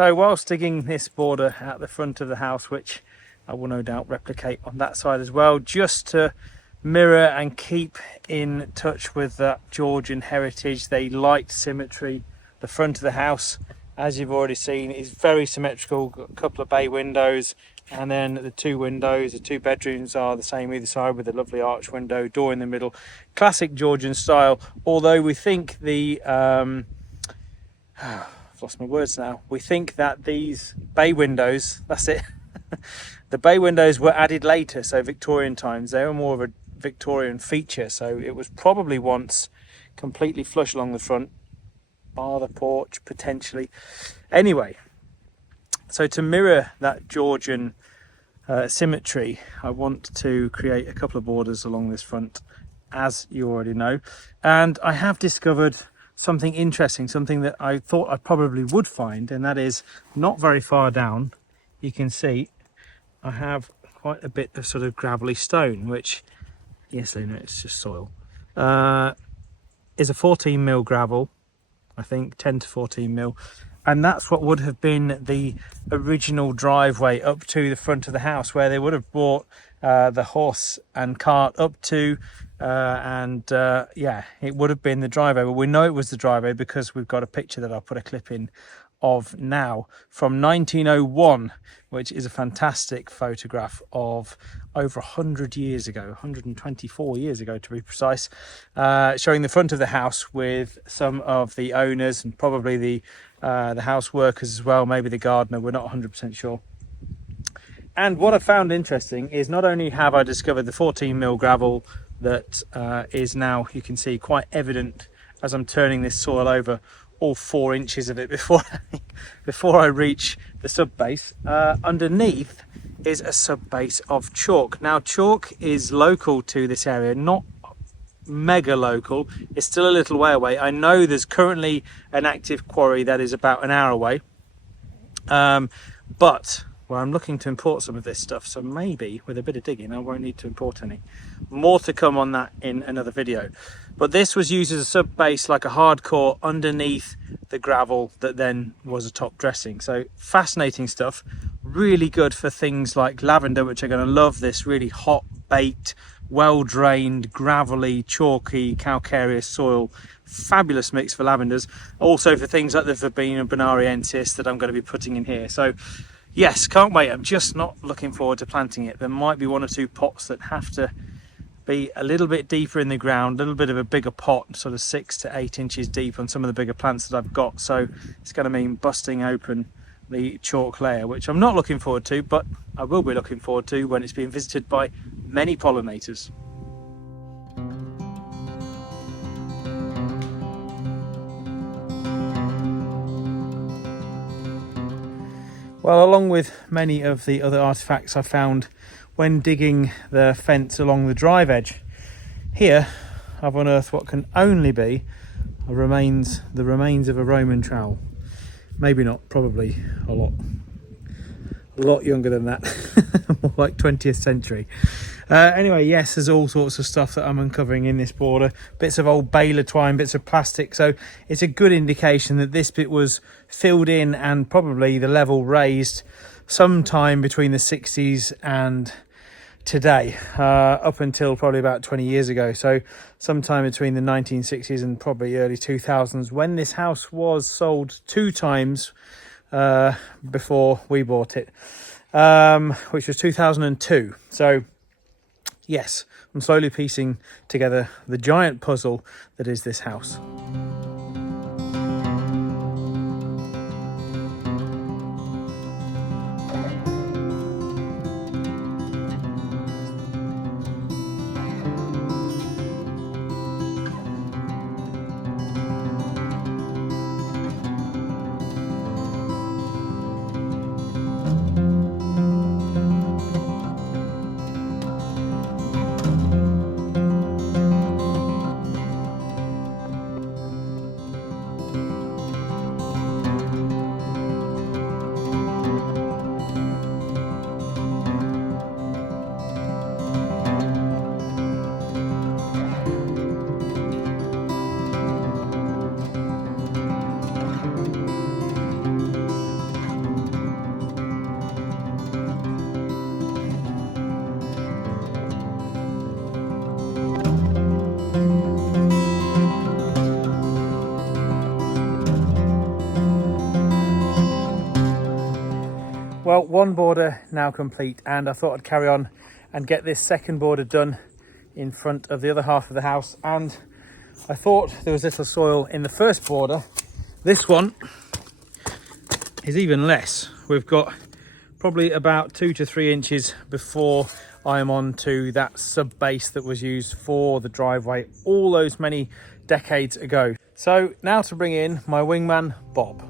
So whilst digging this border at the front of the house, which I will no doubt replicate on that side as well, just to mirror and keep in touch with that Georgian heritage. They liked symmetry. The front of the house, as you've already seen, is very symmetrical. Got a couple of bay windows, and then the two windows, the two bedrooms are the same either side, with a lovely arch window, door in the middle. Classic Georgian style, although we think the I've lost my words now. We think that these bay windows, that's it, the bay windows were added later, so Victorian times. They were more of a Victorian feature, so it was probably once completely flush along the front, bar the porch potentially. Anyway, so to mirror that Georgian symmetry, I want to create a couple of borders along this front, as you already know, and I have discovered something interesting, something that I thought I probably would find, and that is not very far down. You can see I have quite a bit of sort of gravelly stone, which, yes, no, it's just soil, is a 14 mil gravel, I think 10 to 14 mil, and that's what would have been the original driveway up to the front of the house, where they would have brought the horse and cart up to, yeah, it would have been the driveway. But we know it was the driveway because we've got a picture that I'll put a clip in of now from 1901, which is a fantastic photograph of over 100 years ago, 124 years ago to be precise, showing the front of the house with some of the owners and probably the house workers as well, maybe the gardener, we're not 100% sure. And what I found interesting is not only have I discovered the 14 mil gravel that is now, you can see, quite evident as I'm turning this soil over, all 4 inches of it before I reach the sub base. Underneath is a sub base of chalk. Now chalk is local to this area, not mega local, it's still a little way away. I know there's currently an active quarry that is about an hour away, but where I'm looking to import some of this stuff, so maybe with a bit of digging I won't need to import any. More to come on that in another video. But this was used as a sub base, like a hardcore underneath the gravel that then was a top dressing. So fascinating stuff, really good for things like lavender, which are going to love this really hot, baked, well drained, gravelly, chalky, calcareous soil. Fabulous mix for lavenders. Also for things like the Verbena bonariensis that I'm going to be putting in here. So yes, can't wait. I'm just not looking forward to planting it. There might be 1 or 2 pots that have to be a little bit deeper in the ground, a little bit of a bigger pot, sort of 6 to 8 inches deep on some of the bigger plants that I've got. So it's going to mean busting open the chalk layer, which I'm not looking forward to, but I will be looking forward to when it's being visited by many pollinators. Well, along with many of the other artifacts I found when digging the fence along the drive edge, here I've unearthed what can only be the remains of a Roman trowel. Maybe not, probably a lot younger than that, more like 20th century. Anyway, yes, there's all sorts of stuff that I'm uncovering in this border, bits of old baler twine, bits of plastic, so it's a good indication that this bit was filled in and probably the level raised sometime between the 60s and today, up until probably about 20 years ago, so sometime between the 1960s and probably early 2000s, when this house was sold 2 times before we bought it, which was 2002. So yes, I'm slowly piecing together the giant puzzle that is this house. Well, one border now complete, and I thought I'd carry on and get this second border done in front of the other half of the house. And I thought there was little soil in the first border. This one is even less. We've got probably about 2 to 3 inches before I'm on to that sub base that was used for the driveway all those many decades ago. So now to bring in my wingman, Bob.